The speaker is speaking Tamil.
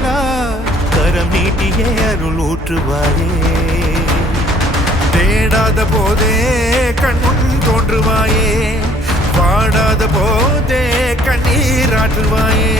வேலா கரம் நீட்டியே அருள் ஊற்றுவாயே தேடாத போதே கண்முன் தோன்றுவாயே பாடாத போதே கண்ணீராற்றுவாயே